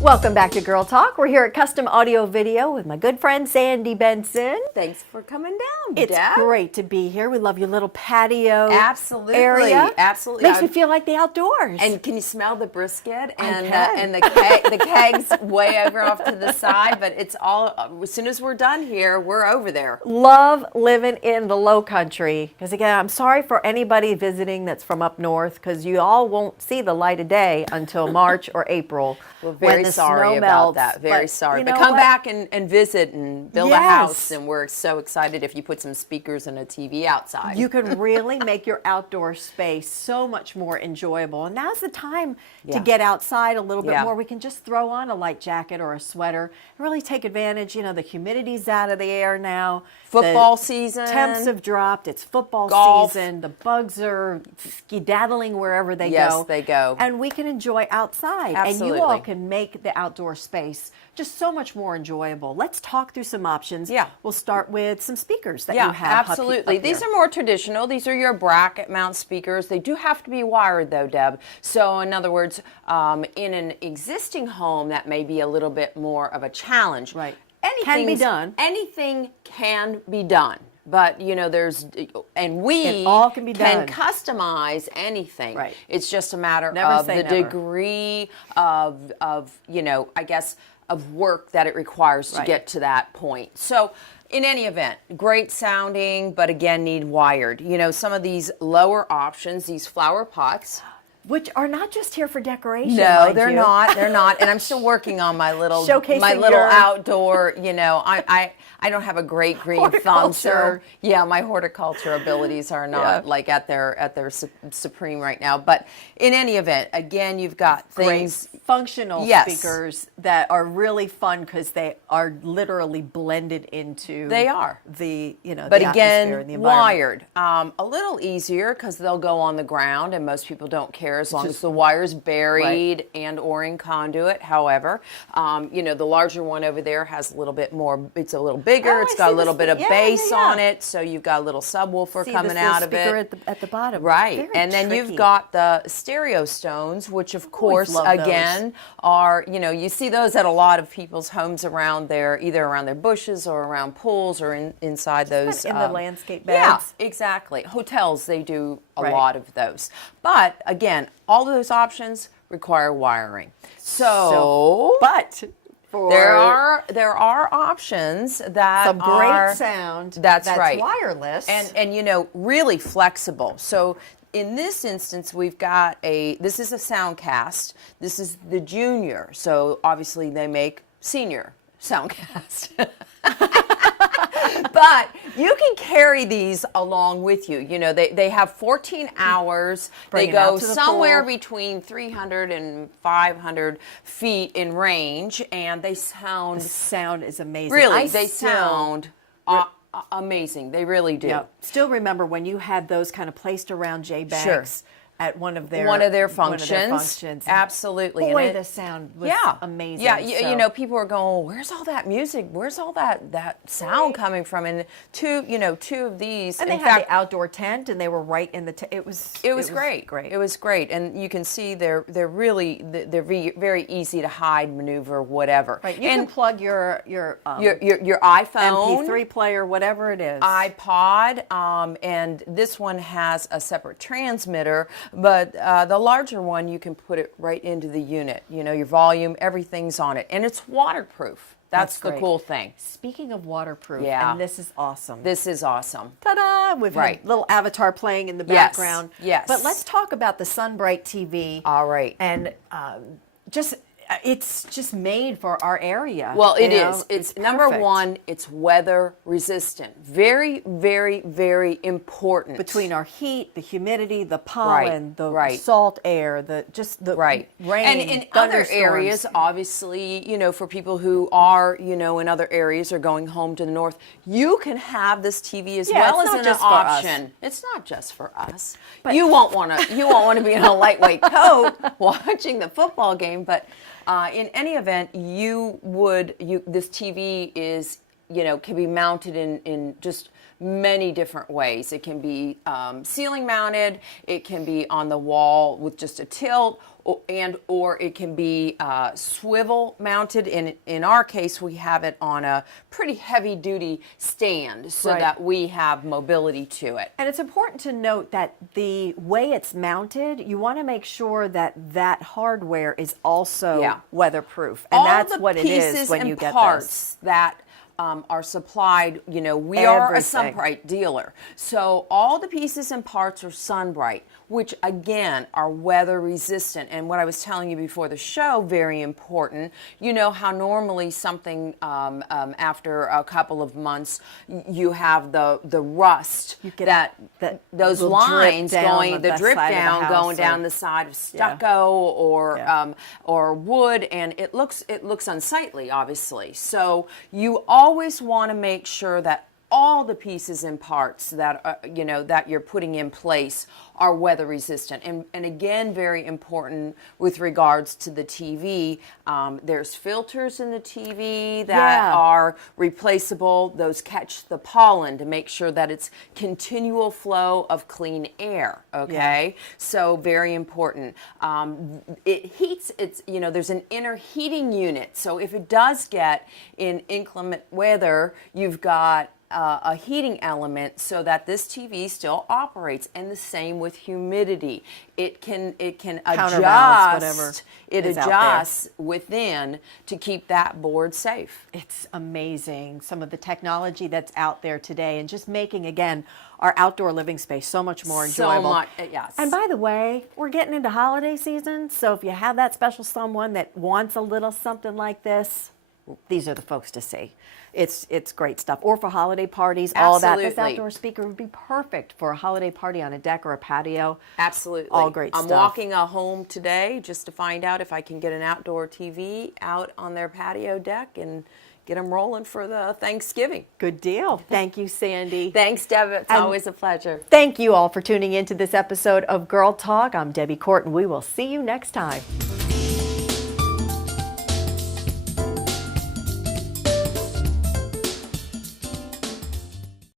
Welcome back to Girl Talk. We're here at Custom Audio Video with my good friend Sandy Benson. Thanks for coming down, It's Deb. great to be here. We love your little patio area. Absolutely. Makes me feel like the outdoors. And can you smell the brisket and the kegs way over off to the side? But it's all, as soon as we're done here, we're over there. Love living in the low country. Because again, I'm sorry for anybody visiting that's from up north, because you all won't see the light of day until March or April. We're very sorry about that. Very sorry. But come back and visit and build a house. And we're so excited if you put some speakers and a TV outside. You can really make your outdoor space so much more enjoyable. And now's the time to get outside a little bit more. We can just throw on a light jacket or a sweater and really take advantage. You know, the humidity's out of the air now. Football season. Temps have dropped. It's football season. The bugs are skedaddling wherever they go. Yes, they go. And we can enjoy outside. Absolutely. And you all can make the outdoor space just so much more enjoyable. Let's talk through some options. Yeah. We'll start with some speakers that you have. Absolutely. These are more traditional. These are your bracket mount speakers. They do have to be wired though, Deb. So in other words, in an existing home, that may be a little bit more of a challenge. Right. Can be done. Anything can be done. But, you know, we all can be done. Can customize anything. Right. It's just a matter Never of say the never. degree of, you know, I guess, of work that it requires to get to that point. So, in any event, great sounding, but again, need wired. You know, some of these lower options, these flower pots, which are not just here for decoration. No, they're not. They're not. And I'm still working on my little outdoor. You know, I don't have a great green thumb, so my horticulture abilities are not like at their supreme right now. But in any event, again, you've got things great functional speakers that are really fun because they are literally blended into. They are the but the again, atmosphere and the wired. A little easier because they'll go on the ground, and most people don't care as long as the wire's buried and or in conduit. However, you know, the larger one over there has a little bit more. It's a little bigger. It's got a little bit of bass on it, so you've got a little subwoofer coming out of it. At the bottom, right? And then you've got the stereo stones, which of course again are, you know, you see those at a lot of people's homes around there, either around their bushes or around pools or inside those in the landscape beds. Yeah, exactly. Hotels, they do a lot of those. But again, all those options require wiring. But there are options that some great sound that's wireless and you know, really flexible. So in this instance, we've got this is a Soundcast. This is the junior. So obviously they make senior Soundcast. But you can carry these along with you. You know, they have 14 hours. They go somewhere between 300 and 500 feet in range, and they sound... The sound is amazing. Really, they sound amazing. They really do. Yeah. Still remember when you had those kind of placed around J-Banks at one of their functions. Absolutely. Boy, the sound was amazing. Yeah, you know, people are going, where's all that music? Where's all that sound coming from? And two of these. And they had the outdoor tent, and they were right in the it was great. It was great. And you can see they're very easy to hide, maneuver, whatever. Right. You can plug your iPhone, MP3 player, whatever it is. iPod, and this one has a separate transmitter. But the larger one, you can put it right into the unit. You know, your volume, everything's on it. And it's waterproof. That's the cool thing. Speaking of waterproof, and this is awesome. This is awesome. Ta-da! We've had a little avatar playing in the background. Yes. But let's talk about the SunBrite TV. All right. And it's just made for our area. Well, it is. It's number one, it's weather resistant. Very, very, very important. Between our heat, the humidity, the pollen, the salt air, the rain. And in other areas, obviously, you know, for people who are, you know, in other areas or going home to the north, you can have this TV as well as an option. It's not just for us. But you won't want to be in a lightweight coat watching the football game, but in any event, this TV is, you know, can be mounted in just many different ways. It can be ceiling mounted, it can be on the wall with just a tilt, or it can be swivel mounted. In our case, we have it on a pretty heavy duty stand so that we have mobility to it. And it's important to note that the way it's mounted, you want to make sure that that hardware is also weatherproof. And that's what it is when you get this. That are supplied, you know, we are a Sunbright dealer. So all the pieces and parts are Sunbright, which again are weather resistant. And what I was telling you before the show, very important. You know how normally something after a couple of months, you have the rust, you get those lines going, the drip down going down the side of stucco or wood, and it looks unsightly, obviously. So you always want to make sure that all the pieces and parts that you know that you're putting in place are weather resistant. And again, very important with regards to the TV, there's filters in the TV that are replaceable. Those catch the pollen to make sure that it's continual flow of clean air, okay? So very important. It heats, you know, there's an inner heating unit. So if it does get in inclement weather, you've got a heating element so that this TV still operates, and the same with humidity. It can adjust. It adjusts within to keep that board safe. It's amazing, some of the technology that's out there today, and just making again our outdoor living space so much more enjoyable. So much, yes. And by the way, we're getting into holiday season, so if you have that special someone that wants a little something like this, these are the folks to see. It's great stuff. Or for holiday parties, all that. This outdoor speaker would be perfect for a holiday party on a deck or a patio. Absolutely. All great stuff. I'm walking a home today just to find out if I can get an outdoor TV out on their patio deck and get them rolling for the Thanksgiving. Good deal. Thank you, Sandy. Thanks, Deb. It's always a pleasure. Thank you all for tuning in to this episode of Girl Talk. I'm Debbie Court, and we will see you next time.